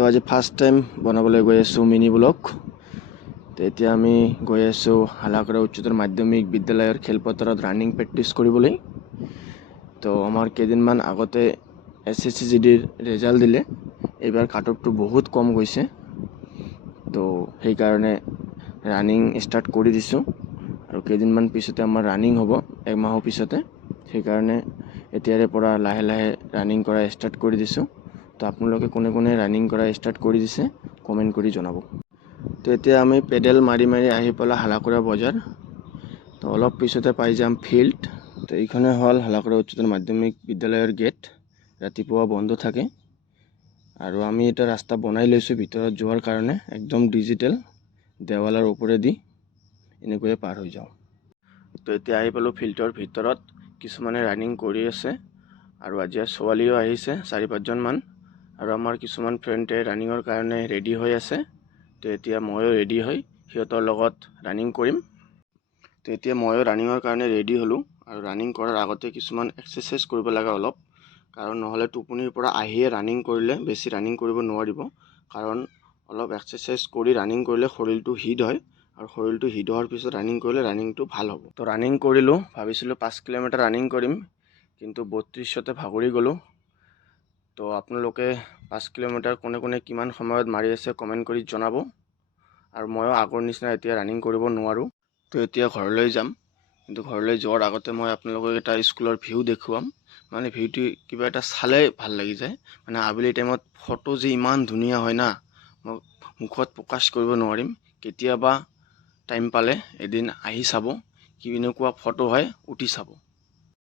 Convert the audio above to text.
তো আজি first time বনাবলৈ গৈ আছোঁ মিনি ব্লগ। তো এতিয়া আমি গৈ আছোঁ হালাকৰা উচ্চতৰ মাধ্যমিক বিদ্যালয়ৰ খেলপথাৰত ৰানিং প্ৰেক্টিছ কৰিবলৈ। তো আমাৰ কেইদিনমান আগতে SSCGDৰ ৰেজাল্ট দিলে। এইবাৰ কাট অফটো বহুত কম গৈছে, তো সেইকাৰণে ৰানিং ষ্টাৰ্ট কৰি দিছোঁ আৰু কেইদিনমান পিছতে আমাৰ ৰানিং হ'ব, এক মাহৰ পিছতে। সেইকাৰণে এতিয়াৰে পৰা লাহে লাহে ৰানিং কৰা ষ্টাৰ্ট কৰি দিছোঁ। তো আপোনালোকে কোনে কোনে ৰানিং কৰা ষ্টাৰ্ট কৰি দিছে কমেণ্ট কৰি জনাব। তো এতিয়া আমি পেডেল মাৰি মাৰি আহি পেলাই হালাকৰা বজাৰ। তো অলপ পিছতে পাই যাম ফিল্ড। তো এইখনে হ'ল হালাকৰা উচ্চতৰ মাধ্যমিক বিদ্যালয়ৰ গেট। ৰাতিপুৱা বন্ধ থাকে আৰু আমি এটা ৰাস্তা বনাই লৈছোঁ ভিতৰত যোৱাৰ কাৰণে, একদম ডিজিটেল দেৱালৰ ওপৰেদি এনেকৈয়ে পাৰ হৈ যাওঁ। তো এতিয়া আহি পালোঁ ফিল্ডৰ ভিতৰত। কিছুমানে ৰানিং কৰি আছে আৰু আজি ছোৱালীও আহিছে 4-5জন মান, আৰু আমাৰ কিছুমান ফ্ৰেণ্ডে ৰানিঙৰ কাৰণে ৰেডি হৈ আছে। তো এতিয়া ময়ো ৰেডি হৈ সিহঁতৰ লগত ৰানিং কৰিম। তো এতিয়া ময়ো ৰানিঙৰ কাৰণে ৰেডি হ'লোঁ, আৰু ৰানিং কৰাৰ আগতে কিছুমান এক্সাৰচাইজ কৰিব লাগে অলপ, কাৰণ নহ'লে টোপনিৰ পৰা আহিয়ে ৰানিং কৰিলে বেছি ৰানিং কৰিব নোৱাৰিব। কাৰণ অলপ এক্সাৰচাইজ কৰি ৰানিং কৰিলে শৰীৰটো হিট হয়, আৰু শৰীৰটো হিট হোৱাৰ পিছত ৰানিং কৰিলে ৰানিংটো ভাল হ'ব। তো ৰানিং কৰিলোঁ, ভাবিছিলোঁ 5 কিলোমিটাৰ ৰানিং কৰিম, কিন্তু 32তে ভাগৰি গ'লোঁ। তো আপোনালোকে 5 কিলোমিটাৰ কোনে কোনে কিমান সময়ত মাৰি আছে কমেণ্ট কৰি জনাব। আৰু ময়ো আগৰ নিচিনা এতিয়া ৰানিং কৰিব নোৱাৰোঁ। তো এতিয়া ঘৰলৈ যাম, কিন্তু ঘৰলৈ যোৱাৰ আগতে মই আপোনালোকক এটা স্কুলৰ ভিউ দেখুৱাম। মানে ভিউটো কিবা এটা চালে ভাল লাগি যায়। মানে আবেলি টাইমত ফটো যে ইমান ধুনীয়া হয় না, মই মুখত প্ৰকাশ কৰিব নোৱাৰিম। কেতিয়াবা টাইম পালে এদিন আহি চাব, কি এনেকুৱা ফটো হয়, উঠি চাব।